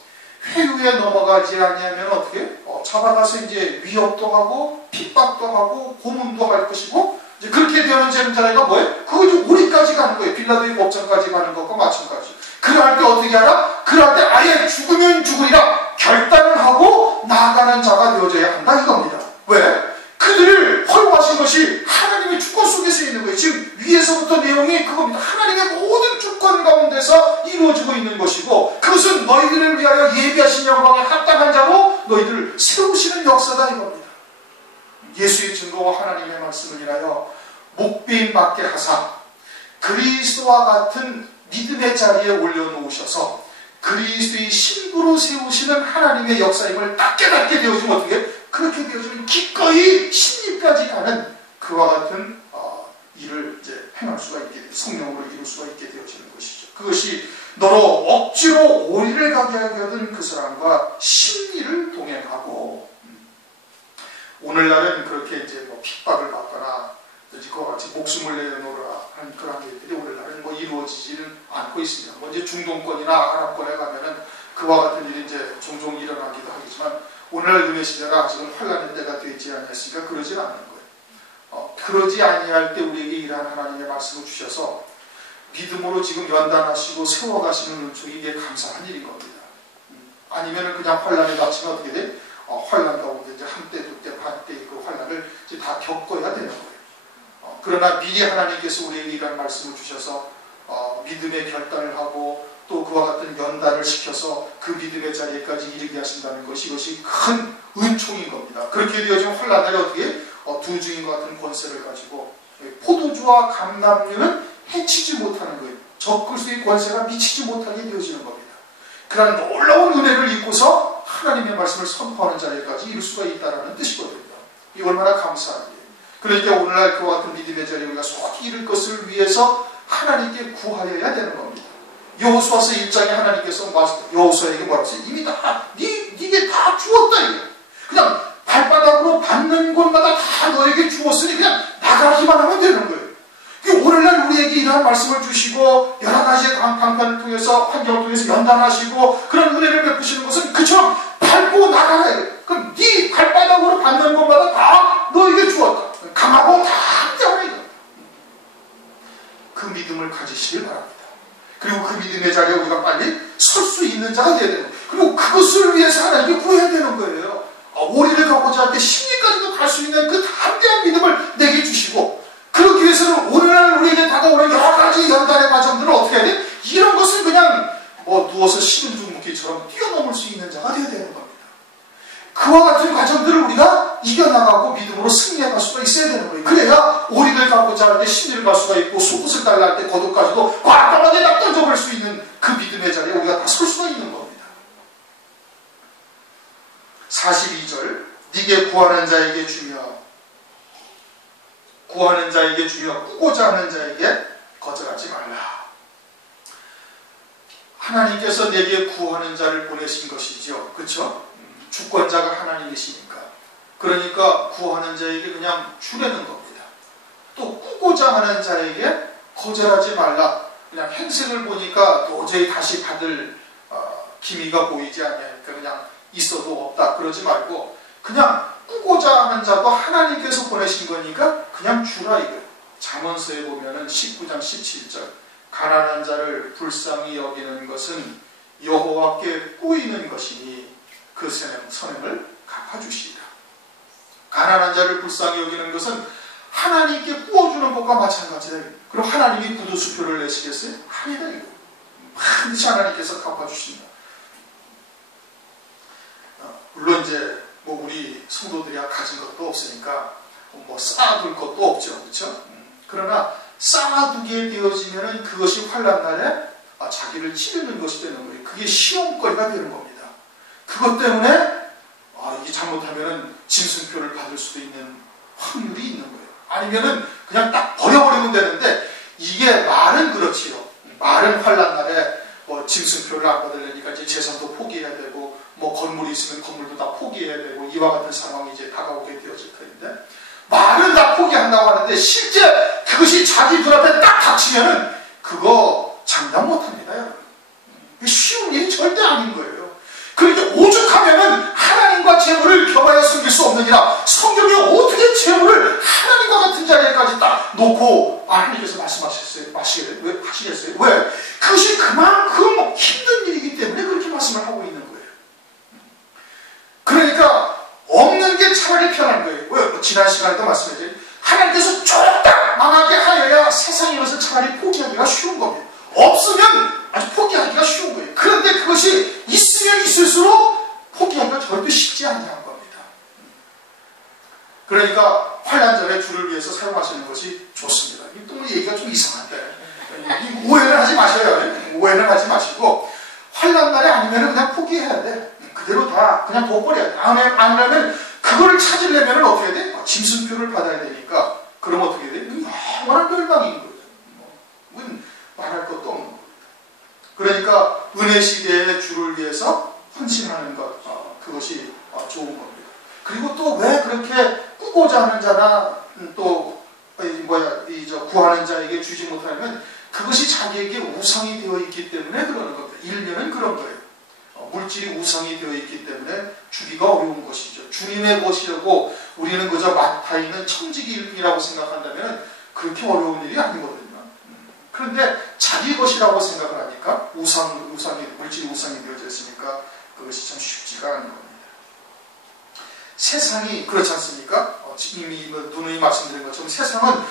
회유에 넘어가지 아니하면 어떻게? 잡아가서 이제 위협도 하고 핍박도 하고 고문도 할 것이고 이제 그렇게 되는 자리가 뭐예요? 그거 이제 우리까지 가는 거예요. 빌라도의 법정까지 가는 것과 마찬가지. 그럴 때 어떻게 하라? 그럴 때 아예 죽으면 죽으리라 결단을 하고 나아가는 자가 되어져야 한다 이겁니다. 왜? 그들을 허용하신 것이 하나님의 주권 속에서 있는 거예요. 지금 위에서부터 내용이 그겁니다. 하나님의 모든 주권 가운데서 이루어지고 있는 것이고 그것은 너희들을 위하여 예비하신 영광에 합당한 자로 너희들을 세우시는 역사다 이겁니다. 예수의 증거와 하나님의 말씀을 인하여 목배임 받게 하사 그리스도와 같은 믿음의 자리에 올려놓으셔서 그리스도의 신부로 세우시는 하나님의 역사임을 딱 깨닫게 되어지면 어떻게 그렇게 되어지면 기꺼이 심리까지 가는 그와 같은 일을 이제 행할 수가 있게 돼 성령으로 이룰 수가 있게 되어지는 것이죠. 그것이 너로 억지로 오리를 가게 하거든 그 사람과 심리를 동행하고 오늘날은 그렇게 이제 뭐 핍박을 받거나 그와 같이 목숨을 내놓으라 하는 그런 일들이 오늘날은 뭐 이루어지지는 않고 있습니다. 뭐 이제 중동권이나 아랍권에 가면은 그와 같은 일이 이제 종종 일어나기도 하겠지만 오늘날 은혜 시대가 아직은 환란의 때가 되지 아니했으니까 그러질 않는 거예요. 그러지 아니할 때 우리에게 이러한 하나님의 말씀을 주셔서 믿음으로 지금 연단하시고 세워가시는 은총이 이게 감사한 일인 겁니다. 아니면은 그냥 환란에 닥치면 어떻게 돼? 환란 가운데 이제 한때, 두때, 반때 그 환란을 이제 다 겪어야 되는 거예요. 그러나 미리 하나님께서 우리에게 이런 말씀을 주셔서 믿음의 결단을 하고 또 그와 같은 연단을 시켜서 그 믿음의 자리에까지 이르게 하신다는 것이 이것이 큰 은총인 겁니다. 그렇게 되어지면 환란날에 어떻게 두 주인과 같은 권세를 가지고 포도주와 감람류는 해치지 못하는 거예요. 적그리스도의 권세가 미치지 못하게 되어지는 겁니다. 그런 놀라운 은혜를 입고서 하나님의 말씀을 선포하는 자리까지 이룰 수가 있다는 뜻이거든요. 이 얼마나 감사한 일이에요. 그러니까 오늘날 그와 같은 믿음의 자리에 우리가 속히 이룰 것을 위해서 하나님께 구하여야 되는 겁니다. 여호수아서 1장에 하나님께서 여호수아에게 뭐라고 했어요? 이미 다 네게 다 주었다 이게. 그냥 발바닥으로 받는 곳마다 다 너에게 주었으니 그냥 나가기만 하기만 하면 되는 거예요. 오늘날 우리에게 이러한 말씀을 주시고 여러 가지의 강판을 통해서 환경을 통해서 연단하시고 그런 은혜를 베푸시는 것은 그처럼 밟고 나가야 해요. 그럼 네 발바닥으로 밟는 것마다 다 너에게 주었다. 강하고 다 함께하라. 그 믿음을 가지시길 바랍니다. 그리고 그 믿음의 자리에 우리가 빨리 설 수 있는 자가 되어야 되는 거예요. 그리고 그것을 위해서 하나님께 구해야 되는 거예요. 오리를 가고자 할 때 심리까지도 갈 수 있는 그 담대한 믿음을 내게 주시고 그러기 위해서는 오늘날 우리에게 다가오는 여러 가지 연단의 과정들을 어떻게 해야 돼? 이런 것을 그냥 누워서 식은 죽 먹기처럼 뛰어넘을 수 있는 자가 되어야 되는 겁니다. 그와 같은 과정들을 우리가 이겨나가고 믿음으로 승리해갈 수가 있어야 되는 거예요. 그래야 오리를 가고자 할 때 심리를 갈 수가 있고 속옷을 달라 할 때 겉옷까지도 과감하게 딱 던져버릴 수 있는 그 믿음의 자리에 우리가 다 설 수가 있는 겁니다. 42절 네게 구하는 자에게 주며 꾸고자 하는 자에게 거절하지 말라. 하나님께서 내게 구하는 자를 보내신 것이죠. 그렇죠? 주권자가 하나님이시니까. 그러니까 구하는 자에게 그냥 주려는 겁니다. 또 꾸고자 하는 자에게 거절하지 말라. 그냥 행색을 보니까 도저히 다시 받을 기미가 보이지 않으니까 그냥 있어도 없다 그러지 말고 그냥 꾸고자 하는 자도 하나님께서 보내신 거니까 그냥 주라 이거예요. 잠언서에 보면은 19장 17절 가난한 자를 불쌍히 여기는 것은 여호와께 꾸이는 것이니 그 선행을 갚아주시리라. 가난한 자를 불쌍히 여기는 것은 하나님께 꾸어주는 것과 마찬가지다. 그럼 하나님이 구두수표를 내시겠어요? 아니다 이거. 반드시 하나님께서 갚아주신다. 물론 이제 우리 성도들이야 가진 것도 없으니까 쌓아둘 것도 없죠, 그렇죠? 그러나 쌓아두게 되어지면은 그것이 환난날에 자기를 치르는 것이 되는 거예요. 그게 시험거리가 되는 겁니다. 그것 때문에 이게 잘못하면은 짐승표를 받을 수도 있는 확률이 있는 거예요. 아니면은 그냥 딱 버려버리면 되는데 이게 말은 그렇지요. 말은 환난날에 짐승표를 안 받으려니까 이제 재산도 포기해야 되고 건물이 있으면 건물도 다 포기해야 되고 이와 같은 상황이 이제 다가오게 되어질 텐데 말은 다 포기한다고 하는데 실제 그것이 자기 눈앞에 딱 닥치면은 그거 장담 못합니다, 여러분. 쉬운 일이 절대 아닌 거예요. 그러니까 오죽하면은 하나님과 재물을 겸하여 숨길 수 없느니라. 성경이 어떻게 재물을 하나님과 같은 자리에까지 딱 놓고 하나님께서 말씀하시겠어요? 왜 하시겠어요? 왜? 그것이 그만큼 힘든 일이기 때문에 그렇게 말씀을 하고 있는 거예요. 그러니까 없는 게 차라리 편한 거예요. 왜? 지난 시간에도 말씀했죠. 하나님께서 쫄딱 망하게 하여야 세상의 것을 차라리 포기하기가 쉬운 겁니다. 없으면 아주 포기하기가 쉬운 거예요. 그런데 그것이 있으면 있을수록 포기하기가 절대 쉽지 않냐는 겁니다. 그러니까 환난전에 주를 위해서 사용하시는 것이 좋습니다. 또 얘기가 좀 이상한데 오해는 하지 마셔요. 오해는 하지 마시고 환난날에 아니면 그냥 포기해야 돼. 그대로 다 그냥 둬버려야 돼. 아니면 그걸 찾으려면 어떻게 돼? 짐승표를 받아야 되니까 그럼 어떻게 돼? 영원한 멸망인 거예요. 말할 것도 없는 거예요. 그러니까 은혜 시대에 주를 위해서 헌신하는 것 그것이 좋은 겁니다. 그리고 또 왜 그렇게 꾸고자 하는 자나 또 구하는 자에게 주지 못하면 그것이 자기에게 우상이 되어 있기 때문에 그러는 겁니다. 일면은 그런 거예요. 물질이 우상이 되어 있기 때문에 주기가 어려운 것이죠. 주님의 것이라고 우리는 그저 맡아 있는 청지기이라고 생각한다면 그렇게 어려운 일이 아니거든요. 그런데 자기 것이라고 생각을 하니까 물질이 우상이 되어져 있으니까 그것이 참 쉽지가 않은 겁니다. 세상이 그렇지 않습니까? 이미 누누이 말씀드린 것처럼 세상은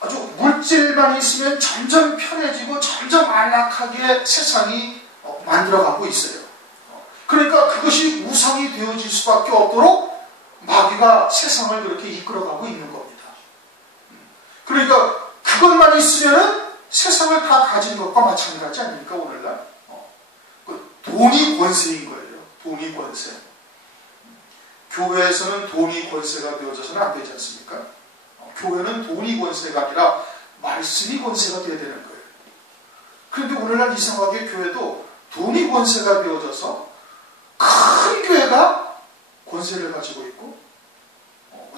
아주 물질만 있으면 점점 편해지고 점점 안락하게 세상이 만들어가고 있어요. 그러니까 그것이 우상이 되어질 수밖에 없도록 마귀가 세상을 그렇게 이끌어가고 있는 겁니다. 그러니까 그것만 있으면 세상을 다 가진 것과 마찬가지 아닙니까? 오늘날 돈이 권세인 거예요. 돈이 권세. 교회에서는 돈이 권세가 되어져서는 안 되지 않습니까? 교회는 돈이 권세가 아니라 말씀이 권세가 되어야 되는 거예요. 그런데 오늘날 이상하게 교회도 돈이 권세가 되어져서 큰 교회가 권세를 가지고 있고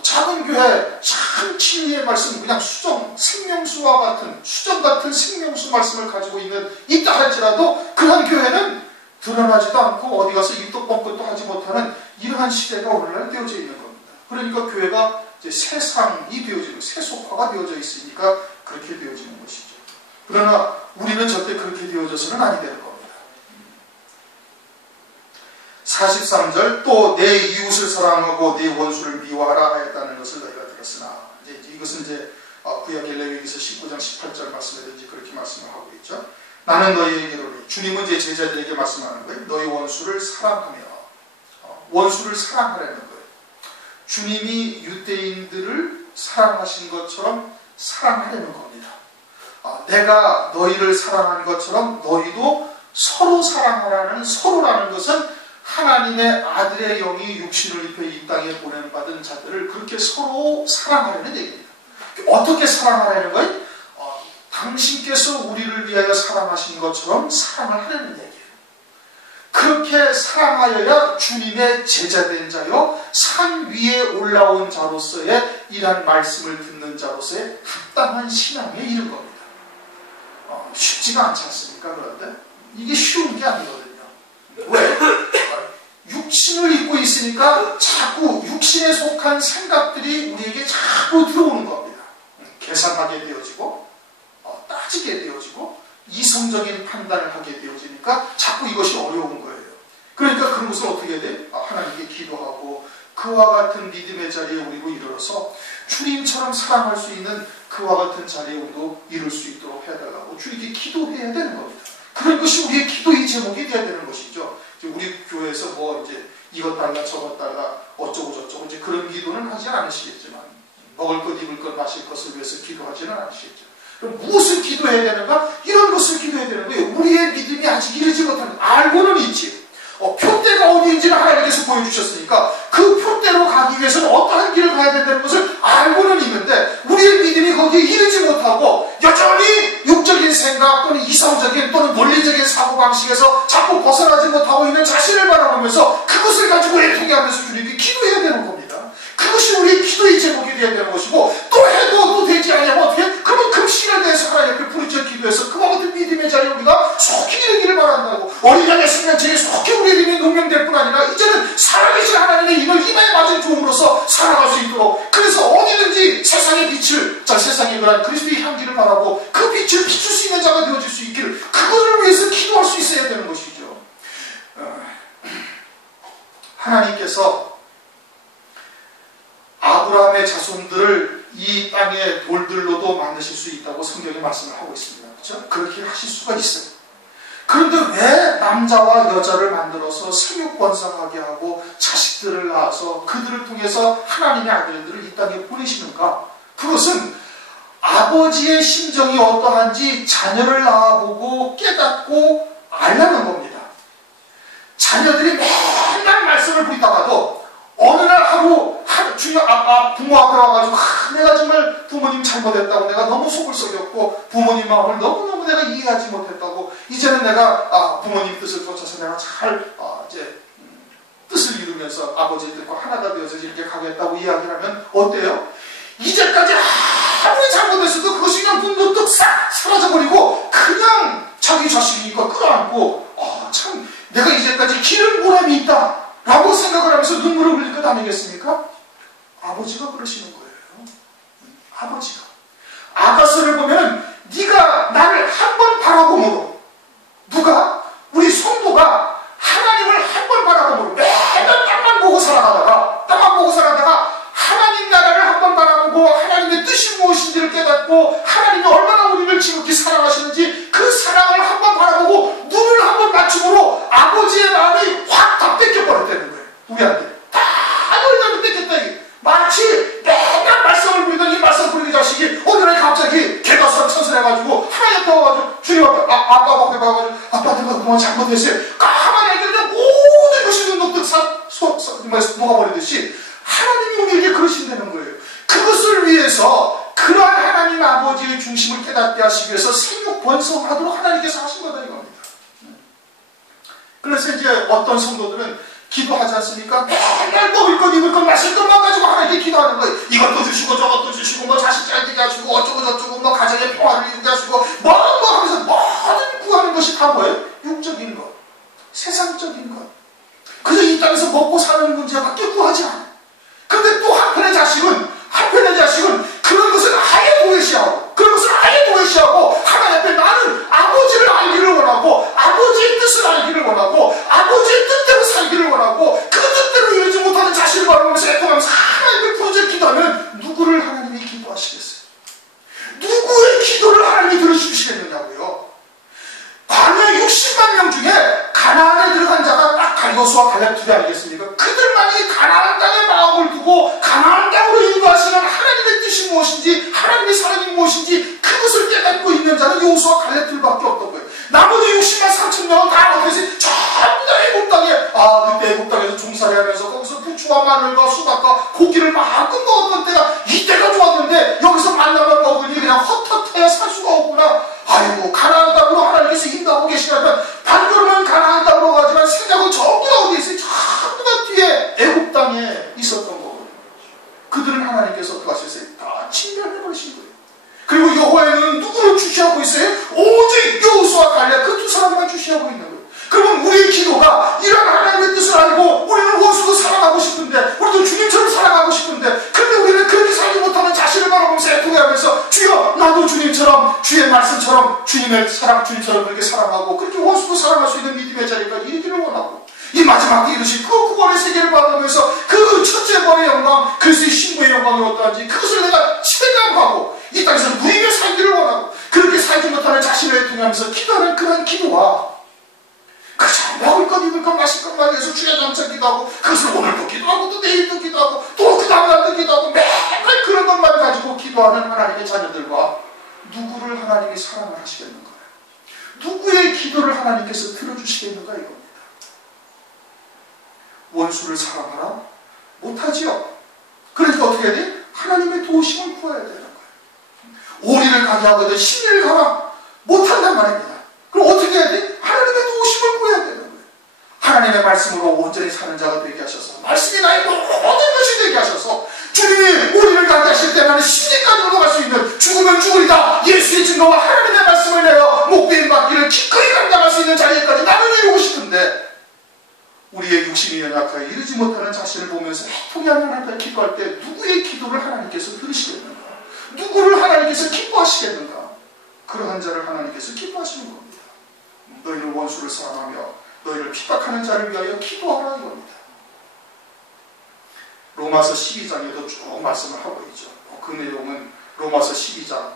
작은 교회 잘 참 진리의 말씀, 그냥 생명수와 같은, 수정 같은 생명수 말씀을 가지고 있다 할지라도 그런 교회는 드러나지도 않고 어디 가서 입도 뻥끗도 하지 못하는 이러한 시대가 오늘날 되어져 있는 겁니다. 그러니까 교회가 이제 세상이 되어지고 세속화가 되어져 있으니까 그렇게 되어지는 것이죠. 그러나 우리는 절대 그렇게 되어져서는 아니 되는 겁니다. 43절, 또 내 이웃을 사랑하고 내 원수를 미워하라 하였다는 것을 너희가 들었으나, 이것은 이제 구약 레위기서 19장 18절 말씀이든지 그렇게 말씀을 하고 있죠. 나는 너희에게 이르노니, 주님은 이제 제자들에게 말씀하는 거예요. 너희 원수를 사랑하며, 원수를 사랑하라는 거예요. 주님이 유대인들을 사랑하신 것처럼 사랑하려는 겁니다. 내가 너희를 사랑한 것처럼 너희도 서로 사랑하라는, 서로라는 것은 하나님의 아들의 영이 육신을 입혀 이 땅에 보낸받은 자들을 그렇게 서로 사랑하려는 얘기입니다. 어떻게 사랑하라는 거예요? 당신께서 우리를 위하여 사랑하신 것처럼 사랑을 하려는 얘기예요. 그렇게 사랑하여야 주님의 제자된 자요, 산 위에 올라온 자로서의 이란 말씀을 듣는 자로서의 합당한 신앙에 이른 겁니다. 쉽지가 않지 않습니까? 그런데 이게 쉬운 게 아니거든요. 왜? 육신을 입고 있으니까 자꾸 육신에 속한 생각들이 우리에게 자꾸 들어오는 겁니다. 계산하게 되어지고, 따지게 되어지고, 이성적인 판단을 하게 되어지니까 자꾸 이것이 어려운 거예요. 그러니까 그런 것을 어떻게 해야 돼? 하나님께 기도하고 그와 같은 믿음의 자리에 우리도 이르러서 주님처럼 사랑할 수 있는 그와 같은 자리에 우리도 이룰 수 있도록 해달라고 주님께 기도해야 되는 겁니다. 그런 것이 우리의 기도의 제목이 되어야 되는 것이죠. 우리 교회에서 이제 이것 달라 저것 달라 어쩌고 저쩌고 이제 그런 기도는 하지 않으시겠지만, 먹을 것 입을 것 마실 것을 위해서 기도하지는 않으시겠죠. 그럼 무엇을 기도해야 되는가? 이런 것을 기도해야 되는 거예요. 우리의 믿음이 아직 이르지 못하는, 알고는 있지. 표대가 어디인지를 하나님께서 보여주셨으니까 그 표대로 가기 위해서는 어떠한 길을 가야 된다는 것을 알고는 있는데, 우리의 믿음이 거기에 이르지 못하고 여전히 육적인 생각 또는 이성적인 또는 논리적인 사고방식에서 자꾸 벗어나지 못하고 있는 자신을 바라보면서 그것을 가지고 애통해하면서 주님께 기도해야 되는 겁니다. 그것이 우리의 기도의 제목이 되어야 되는 것이고, 또 해도 또 되지 않으면 어떻게? 그러면 급시를 대해서 하나님 앞에 부르짖어 기도해서 그와 같은 믿음의 자리에 우리가 속히 이르기를 바란다고. 어린 양의 생명체에 속히 우리의 믿음이 농명될 뿐 아니라 이제는 살아계신 하나님의 힘을 이마에 맞은 종으로서 살아갈 수 있도록, 그래서 어디든지 세상의 빛을, 세상에 그런 그리스도의 향기를 바라고 그 빛을 비출 수 있는 자가 되어질 수 있기를, 그것을 위해서 기도할 수 있어야 되는 것이죠. 하나님께서 아브라함의 자손들을 이 땅의 돌들로도 만드실 수 있다고 성경에 말씀을 하고 있습니다. 그렇죠? 그렇게 하실 수가 있어요. 그런데 왜 남자와 여자를 만들어서 생육번성하게 하고 자식들을 낳아서 그들을 통해서 하나님의 아들들을 이 땅에 보내시는가? 그것은 아버지의 심정이 어떠한지 자녀를 낳아보고 깨닫고 알라는 겁니다. 자녀들이 맨날 말씀을 부리다가도 어느 날 하루 부모 앞에 와가지고 내가 정말 부모님 잘못했다고, 내가 너무 속을 썩였고 부모님 마음을 너무너무 내가 이해하지 못했다고, 이제는 내가 부모님 뜻을 쫓아서 내가 잘 이제 뜻을 이루면서 아버지의 뜻과 하나가 되어서 이렇게 가겠다고 이야기를 하면 어때요? 이제까지 아무리 잘못했어도 그것이 그냥 눈도 싹 사라져버리고 그냥 자기 자식이니까 끌어안고 참 내가 이제까지 기른 보람이 있다 라고 생각을 하면서 눈물을 흘릴 것 아니겠습니까? 아버지가 그러시는 거예요. 아버지가. 아가서를 보면 네가 나를 한 번 바라봄으로, 누가? 우리 성도가 하나님을 한 번 바라봄으로 매번 땅만 보고 살아가다가 하나님 나라를 한 번 바라보고 하나님의 뜻이 무엇인지를 깨닫고 하나님이 얼마나 우리를 지극히 사랑하시는지 그 사랑을 한 번 바라보고 눈을 한 번 맞춤으로 아버지의 마음이 확 다 뺏겨버렸다는 거예요. 우리한테 다 놀다가 뺏겼다. 마치 맨날 말씀을 부리던 이 말씀 부리는 자식이 어느 날 갑자기 개가수랑 천선해가지고 하나님 앞에 와가지고 주님 앞에 아빠 앞에 가가지고 아빠 내가 그만 잘못했어요. 가만히 얘기하는데 모든 것이 눈녹듯 녹아버리듯이 하나님이 우리에게 그러신다는 거예요. 그것을 위해서 그러한 하나님 아버지의 중심을 깨닫게 하시기 위해서 생육 번성하도록 하나님께서 하신 거다 이겁니다. 그래서 이제 어떤 성도들은 기도하지 않습니까? 맨날 먹을 것, 입을 것, 마실 것만 가지고 하나님께 기도하는 거예요. 이것도 주시고 저것도 주시고 평화를 이루게 하시고 뭐 하면서 모든 구하는 것이 다 뭐예요? 육적인 것, 세상적인 것. 그저 이 땅에서 먹고 사는 문제밖에 구하지 않아요. 그런데 또 한편의 자식은 그런 것을 아예 도외시하고 하나님 앞에 나는 아버지를 알기를 원하고 아버지의 뜻을 알기를 원하고 아버지의 뜻대로 살기를 원하고 그 뜻대로 이루지 못하는 자신을 바라보면서 애통하면서 하나님을 부르짖어 기도하면 누구를 하나님이 기도하시겠어요? 누구의 기도를 하나님이 들어주시겠느냐고요. 광야 60만 명 중에 가나안에 들어간 자가 딱 여호수아 갈렙 둘이 아니겠습니까? 그들만이 가나안 땅에 마음을 두고 가나안 땅으로 인도하시는 하나님의 뜻이 무엇인지 하나님의 사랑이 무엇인지 그것을 깨닫고 있는 자는 여호수아 갈렙 둘밖에 없던 거예요. 나머지 60만 3천 명은 다 어디서 전부 다 애굽 땅에 그때 애굽 땅에서 종살이 하면서 거기서 부추와 마늘과 수박과 고기를 마음껏 먹었던 때가 이때가 좋았는데 여기서 만나만 먹으니 그냥 헛헛해야 살 수가 없구나. 아이고 가나안 땅으로 하나님께서 인도하고 계시다면 반걸음은 가나안 땅으로 가지만 생각은 저기 어디에 있어요? 전부 다 뒤에 애굽 땅에 있었던 거거든요. 그들은 하나님께서 어떻게 하셨어요? 다 침멸해버리신 거예요. 그리고 여호와는 누구를 주시하고 있어요? 오직 여호수아 갈렙 그 두 사람만 주시하고 있는 거예요. 그러면 우리의 기도가 이런 하나님의 뜻을 알고 우리는 원수도 사랑하고 싶은데 우리도 주님처럼 사랑하고 싶은데 근데 우리는 그렇게 살지 못하는 자신을 바라보면서 애통해하면서 주여 나도 주님처럼 주의 말씀처럼 주님의 사랑 주님처럼 그렇게 사랑하고 그렇게 원수도 사랑할 수 있는 믿음의 자리가 이르기를 원하고 이 마지막에 이르신 그 구원의 세계를 바라보면서 그 첫째 번의 영광 그리스도의 신부의 영광이 어떠한지 그것을 내가 체감하고 이 땅에서 누리며 살기를 원하고 그렇게 살지 못하는 자신을 애통하면서 기도하는 그런 기도와 그저 먹을 것 입을 것 마실 것만 위해서 주의 장차 기도하고 그것을 오늘도 기도하고 또 내일도 기도하고 또 그 다음날도 기도하고 매일 그런 것만 가지고 기도하는 하나님의 자녀들과 누구를 하나님이 사랑을 하시겠는가? 누구의 기도를 하나님께서 들어주시겠는가 이겁니다. 원수를 사랑하라? 못하지요. 그러니까 어떻게 해야 돼? 하나님의 도우심을 구해야 되는 거예요. 오리를 가게 하거든 10리를 가라? 못한단 말입니다. 그럼 어떻게 해야 돼? 하나님의 도우심을 구해야 되는 거예요. 하나님의 말씀으로 온전히 사는 자가 되게 하셔서 말씀이 나의 모든 것이 되게 하셔서 주님이 우리를 가게 하실 때 나는 심리까지 갈 수 있는 죽으면 죽으리다 예수의 증거와 하나님의 말씀을 내어 목배임 받기를 기꺼이 감당할 수 있는 자리까지 나는 이루고 싶은데 우리의 육신이 연약하여 이르지 못하는 자신을 보면서 애통해하는 하나님께 기도할 때 누구의 기도를 하나님께서 들으시겠는가? 누구를 하나님께서 기뻐하시겠는가? 그러한 자를 하나님께서 기뻐하시는 겁니다. 너희는 원수를 사랑하며 너희를 핍박하는 자를 위하여 기도하라 이겁니다. 로마서 12장에도 쭉 말씀을 하고 있죠. 그 내용은 로마서 12장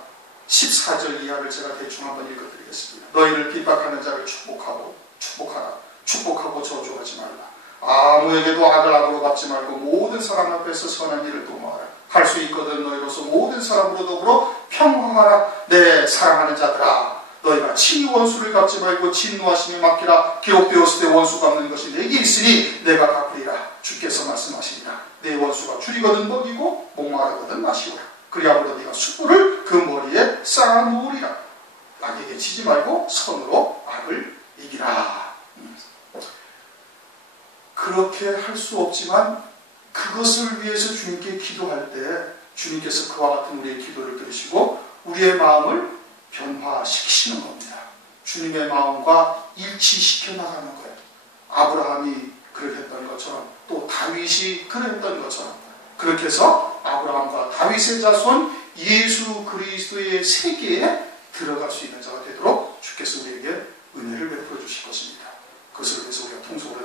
14절 이하를 제가 대충 한번 읽어드리겠습니다. 너희를 핍박하는 자를 축복하라. 축복하고 저주하지 말라. 아무에게도 악을 악으로 갚지 말고 모든 사람 앞에서 선한 일을 도모하라. 할 수 있거든 너희로서 모든 사람으로 더불어 평화하라. 내 사랑하는 자들아 너희가 친히 원수를 갚지 말고 진노하심에 맡기라. 기록되었을 때 원수 갚는 것이 내게 있으니 내가 갚으리라. 주께서 말씀하시리라. 내 원수가 줄이거든 먹이고 목마르거든 마시오라. 그리하므로 네가 숯불을 그 머리에 쌓아 놓으리라. 악에게 치지 말고 선으로 악을 이기라. 그렇게 할 수 없지만 그것을 위해서 주님께 기도할 때 주님께서 그와 같은 우리의 기도를 들으시고 우리의 마음을 변화시키시는 겁니다. 주님의 마음과 일치시켜 나가는 거예요. 아브라함이 그렇게 했던 것처럼 또 다윗이 그랬던 것처럼 그렇게 해서 아브라함과 다윗의 자손 예수 그리스도의 세계에 들어갈 수 있는 자가 되도록 주께서 우리에게 은혜를 베풀어 주실 것입니다. 그것을 위해서 우리가 통속을